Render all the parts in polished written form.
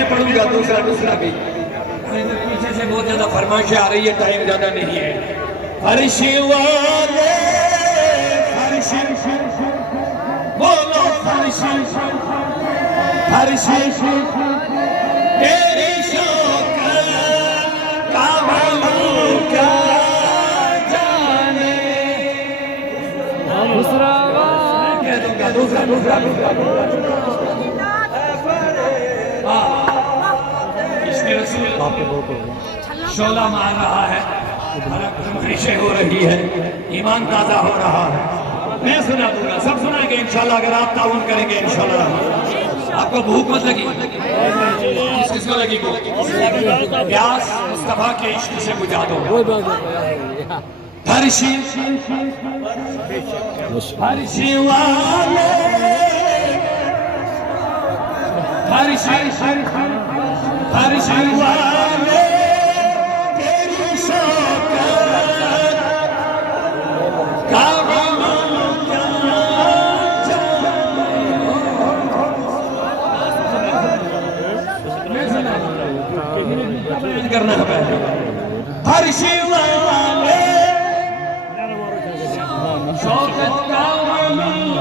میں پڑھوں گا دوسرا بھی پیچھے سے بہت زیادہ فرمائشیں آ رہی ہے ٹائم زیادہ نہیں ہے فرش والے فرش بولو فرش فرش تیری شوق کا معلوم کیا جانے دوسرا اس کے رسول شعلہ مار رہا ہے فرمائشیں ہو رہی ہے ایمان تازہ ہو رہا ہے میں سنا دوں گا سب سنائیں گے انشاءاللہ اگر آپ تعاون کریں گے انشاءاللہ آپ کو بھوک مت لگی کس کو لگی پیاس مصطفیٰ کے عشق سے بجھا دو فرشی فرشی والے فرشی فرشی والے تیری شوق کا معلوم کیا جانے کرنا ہے فرشی والے شوقت کا معلوم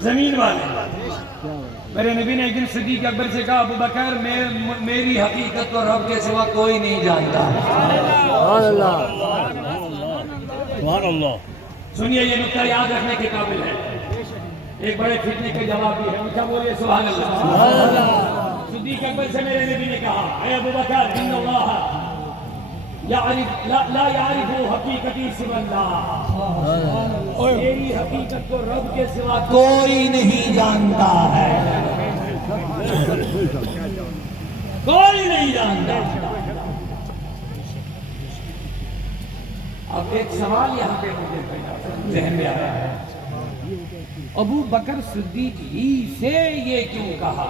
زمین والے میرے نبی نے ایک دن صدیق اکبر سے کہا ابو بکر میری حقیقت کو رب کے سوا کوئی نہیں جانتا سبحان اللہ سنیے یہ نکتہ یاد رکھنے کے قابل ہے ایک بڑے فتنے کے جواب بھی ہے اونچا بولیے سبحان اللہ صدیق اکبر سے میرے نبی نے کہا اے ابو بکر ان اللہ لا يعرف حقیقتی سوا اللہ میری حقیقت کو رب کے سوا کوئی نہیں جانتا ہے کوئی نہیں جانتا اب ایک سوال یہاں پہ مجھے ذہن میں آیا ہے ابو بکر صدیق ہی سے یہ کیوں کہا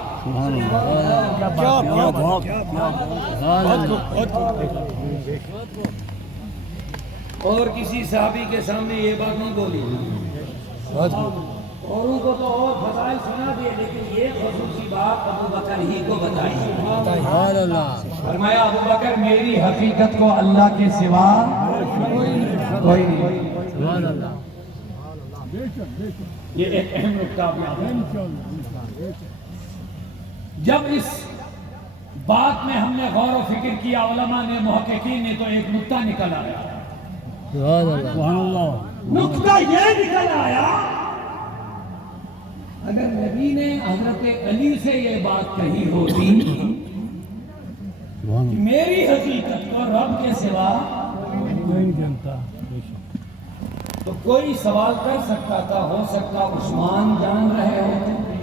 اور کسی صحابی کے سامنے یہ بات نہیں بولی اوروں کو تو اور فضائل سنا دیے لیکن یہ خصوصی بات ابو بکر ہی کو بتائی فرمایا ابو بکر میری حقیقت کو اللہ کے سوا کوئی نہیں یہ ایک اہم نکتہ جب اس بات میں ہم نے غور و فکر کیا علماء نے محققین نے تو ایک نکتہ نکل آیا نکتہ یہ نکل آیا اگر نبی نے حضرت علی سے یہ بات کہی ہوتی کہ میری حقیقت کو رب کے سوا نہیں جانتا تو کوئی سوال کر سکتا تھا ہو سکتا عثمان جان رہے ہوتے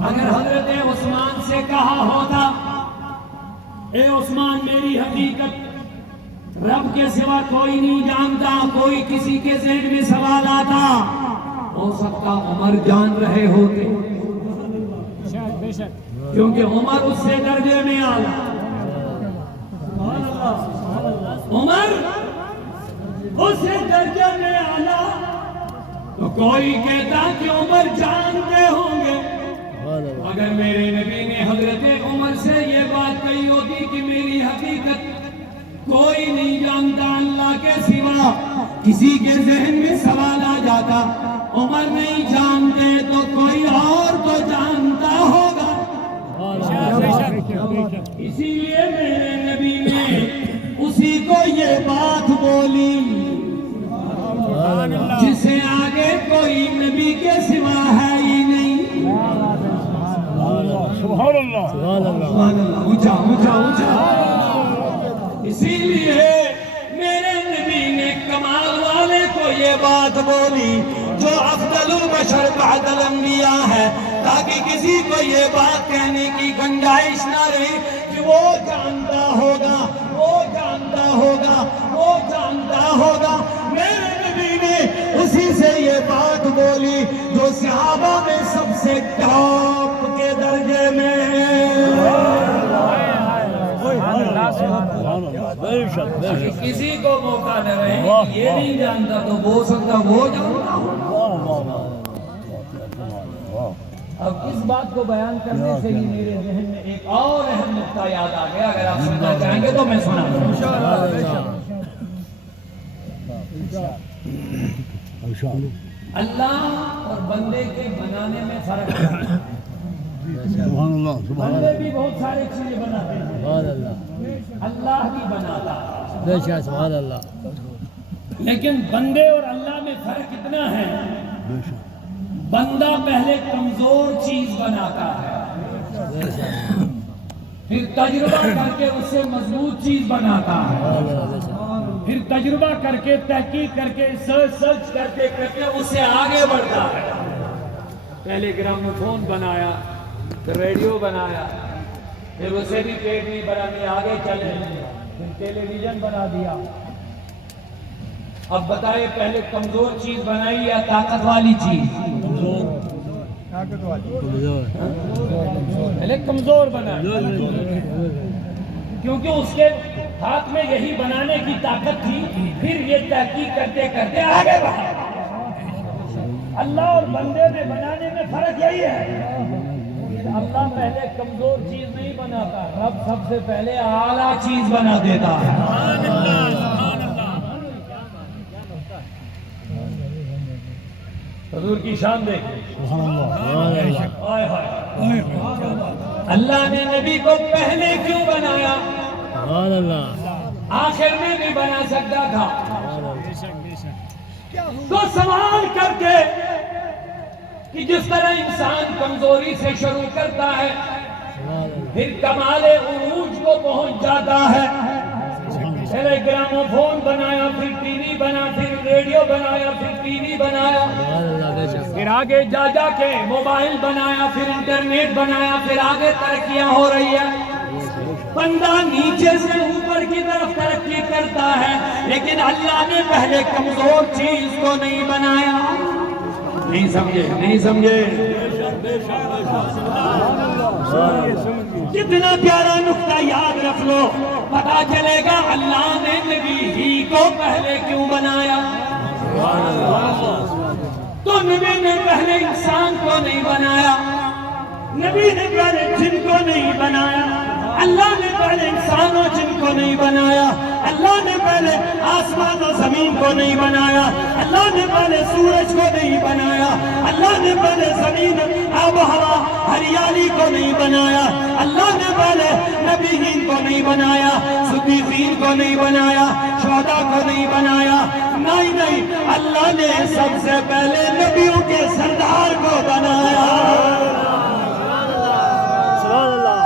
اگر حضرت عثمان سے کہا ہوتا اے عثمان میری حقیقت رب کے سوا کوئی نہیں جانتا کوئی کسی کے ذہن میں سوال آتا ہو سکتا عمر جان رہے ہوتے کیونکہ عمر اس سے درجے میں آیا عمر اس درجے میں آنا تو کوئی کہتا کہ عمر جانتے ہوں گے اگر میرے نبی نے حضرت عمر سے یہ بات کہی ہوتی کہ میری حقیقت کوئی نہیں جانتا اللہ کے سوا کسی کے ذہن میں سوال آ جاتا عمر نہیں جانتے تو کوئی اور تو جانتا ہوگا اسی لیے میرے نبی نے اسی کو یہ بات بولی جسے آگے کوئی نبی کے سوا ہے ہی نہیں سبحان اللہ اونچا اونچا اونچا اسی لیے میرے نبی نے کمال والے کو یہ بات بولی جو افضل البشر بعد الانبیاء ہے تاکہ کسی کو یہ بات کہنے کی گنجائش نہ رہی کہ وہ جانتا ہوگا وہ جانتا ہوگا وہ جانتا ہوگا میرے نبی نے اسی سے یہ بات بولی جو صحابہ میں سب سے ٹاپ کے درجے میں سبحان اللہ بے شک بے شک کسی کو موقع نہ رہے یہ نہیں جانتا تو وہ سکتا وہ جانتا ہوں. واہ واہ واہ اب اس بات کو بیان کرنے سے ہی میرے ذہن میں ایک اور اہم نقطہ یاد آ گیا. اگر آپ سننا چاہیں گے تو میں سنا دوں. اللہ اور بندے کے بنانے میں فرق ہے. سبحان اللہ سبحان بندے بھی بہت سارے چیزیں بناتے ہیں, سبحان اللہ اللہ بھی بناتا ہے. بے شک سبحان اللہ. لیکن بندے اور اللہ میں فرق اتنا ہے, بندہ پہلے کمزور چیز بناتا ہے, پھر تجربہ کر کے اس سے مضبوط چیز بناتا ہے, پھر تجربہ کر کے تحقیق کر کے سرچ کرتے کرتے اس سے آگے بڑھتا ہے. پہلے گراموفون بنایا, پھر ریڈیو بنایا, پھر اسے بھی پیٹ نہیں بنا دیا, آگے چلے, پھر ٹیلی ویژن بنا دیا. اب بتائے پہلے کمزور چیز بنائی یا طاقت والی چیز؟ پہلے کمزور بنائی, کیونکہ اس کے ہاتھ میں یہی بنانے کی طاقت تھی. پھر یہ تحقیق کرتے کرتے آگے بڑھا. اللہ اور بندے میں بنانے میں فرق یہی ہے, اللہ پہلے کمزور چیز نہیں بناتا, رب سب سے پہلے اعلیٰ چیز بنا دیتا ہے. حضور کی شان دیکھیں. اللہ نے نبی کو پہلے کیوں بنایا؟ سبحان اللہ. آخر میں بھی بنا سکتا تھا. تو سوال کر کے کہ جس طرح انسان کمزوری سے شروع کرتا ہے پھر کمال عروج کو پہنچ جاتا ہے. پہلے گراموفون بنایا, پھر ٹی وی بنا, پھر ریڈیو بنایا, پھر ٹی وی بنایا, پھر آگے جا جا کے موبائل بنایا, پھر انٹرنیٹ بنایا, پھر آگے ترقیاں ہو رہی ہے. بندہ نیچے سے اوپر کی طرف ترقی کرتا ہے, لیکن اللہ نے پہلے کمزور چیز کو نہیں بنایا. نہیں سمجھے, نہیں سمجھے. جتنا پیارا نقطہ یاد رکھ لو, پتا چلے گا اللہ نے نبی ہی کو پہلے کیوں بنایا. تو نبی نے پہلے انسان کو نہیں بنایا, نبی نے پہلے جن کو نہیں بنایا, اللہ نے پہلے انسان و جن کو نہیں بنایا, اللہ نے پہلے آسمان و زمین کو نہیں بنایا, اللہ نے پہلے سورج کو نہیں بنایا, اللہ نے پہلے زمین آب و ہوا ہریالی کو نہیں بنایا, اللہ نے پہلے نبیین کو نہیں بنایا, صدیقین کو نہیں بنایا, شہداء کو نہیں بنایا. نہیں, اللہ نے سب سے پہلے نبیوں کے سردار کو بنایا. سبحان اللہ.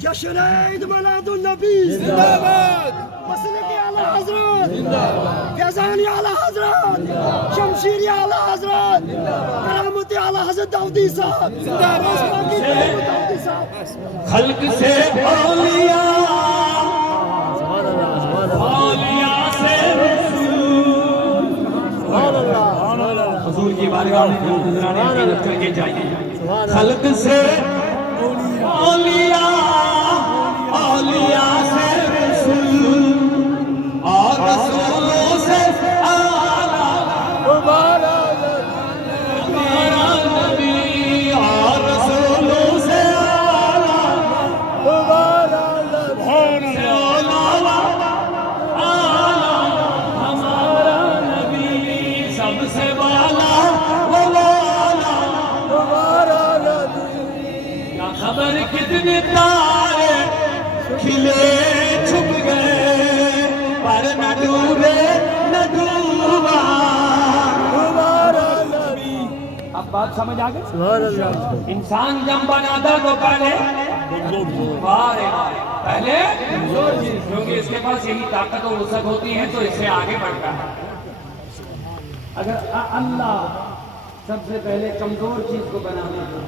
جشن عید میلاد النبی زندہ باد. مسلک اعلی حضرت, فیضانی اعلی حضرت, شمشیری اعلی حضرت, کرامتی اعلی حضرت داؤدی صاحب زندہ باد. خلق سے اولیاء, اولیاء سے رسول. حضور کی بارگاہ میں نذرانے عقیدت کر کے جائیے. خلق سے اولیاء, اولیاء سے رسول, اور رسولوں سے اعلیٰ ہمارا نبی, اور رسولوں سے اعلیٰ ہمارا نبی, سب سے والا وہ والا ہمارا نبی. کیا خبر کتنے تارے کھلے چھپ گئے, پر نہ ڈوبے نہ ڈوبا ہمارا نبی. اب بات سمجھ آ گئی. سبحان اللہ. انسان جب بناتا تو پہلے پہلے کیونکہ اس کے پاس یہی طاقت اور وسعت ہوتی ہے تو اس سے آگے بڑھتا ہے. اگر اللہ سب سے پہلے کمزور چیز کو بنانے کا,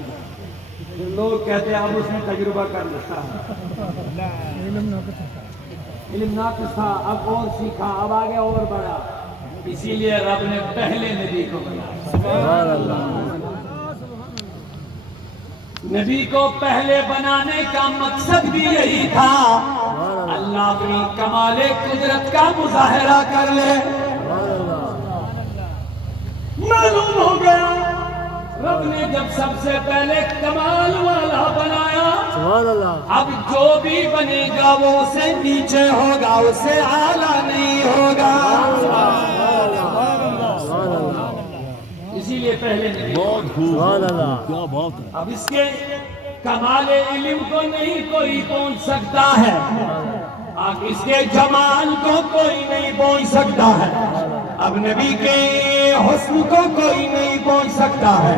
لوگ کہتے ہیں اب اس نے تجربہ کر لیا, علم ناقص تھا, اب اور سیکھا, اب آگے اور بڑھا. اسی لیے رب نے پہلے نبی کو بنایا. سبحان اللہ. نبی کو پہلے بنانے کا مقصد بھی یہی تھا اللہ اپنی کمال قدرت کا مظاہرہ کر لے. معلوم ہو گیا رب نے جب سب سے پہلے کمال والا بنایا سبحان اللہ. اب جو بھی بنے گا وہ اس سے نیچے ہوگا اس سے اعلیٰ نہیں ہوگا. اسی لیے پہلے نبی. بہت خوب. سبحان اللہ. کیا بات ہے. اب اس کے کمال علم کو نہیں کوئی پہنچ سکتا ہے اب اس کے جمال کو کوئی نہیں پہنچ سکتا ہے اب نبی کے حسن کو کوئی نہیں پہنچ سکتا ہے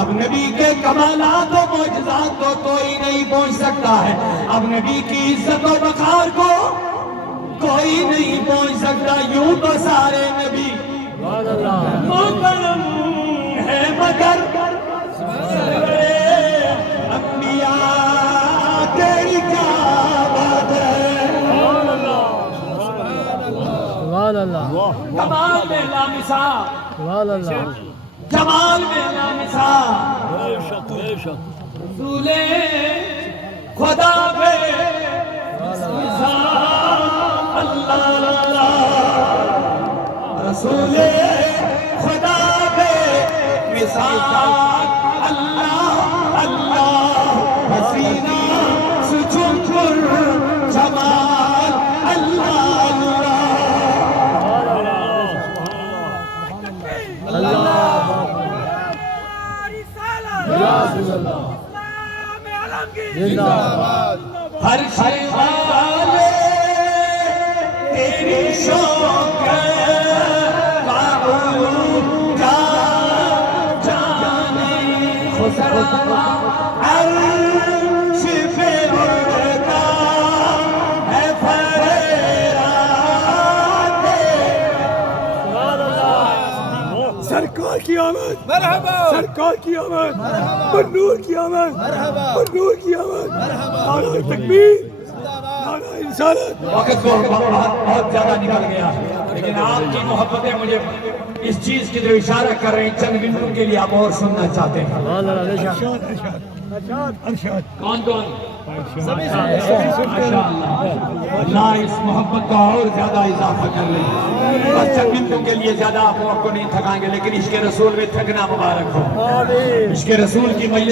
اب نبی کے کمالات و معجزات کو کوئی نہیں پہنچ سکتا ہے اب نبی کی عزت و وقار کو کوئی نہیں پہنچ سکتا. یوں تو سارے نبی سبحان اللہ. محترم ہے مگر انبیاء تیری کیا بات ہے. سبحان اللہ. کمال میں لامثال سبحان اللہ. جمال میں لامثال بے شک بے شک. رسول خدا بے مثال اللہ رسول خدا بے مثال اللہ اللہ حسینہ سجن پر جمال اللہ ہر شے والے تیری شوق معبود کا جانے خدا عرش پہ اڑتا ہے فرشتہ. سرکار کی آمد سرکار کی آمد بنور کی آمد بنور کی آمد. نعرہ تکبیر نعرہ رسالت. وقت کو بہت زیادہ نکل گیا لیکن آپ کی محبتیں مجھے اس چیز کی جو اشارہ کر رہے ہیں چند منٹوں کے لیے آپ اور سننا چاہتے ہیں. سبحان اللہ. بے شک. ارشاد ارشاد ارشاد ارشاد. کون کون ماشاءاللہ اللہ اس محبت کا اور زیادہ اضافہ کر لیں. بس چند منٹوں کے لیے زیادہ آپ کو نہیں تھکائیں گے لیکن عشق رسول میں تھکنا مبارک ہو. آمین. عشق رسول کی مجلس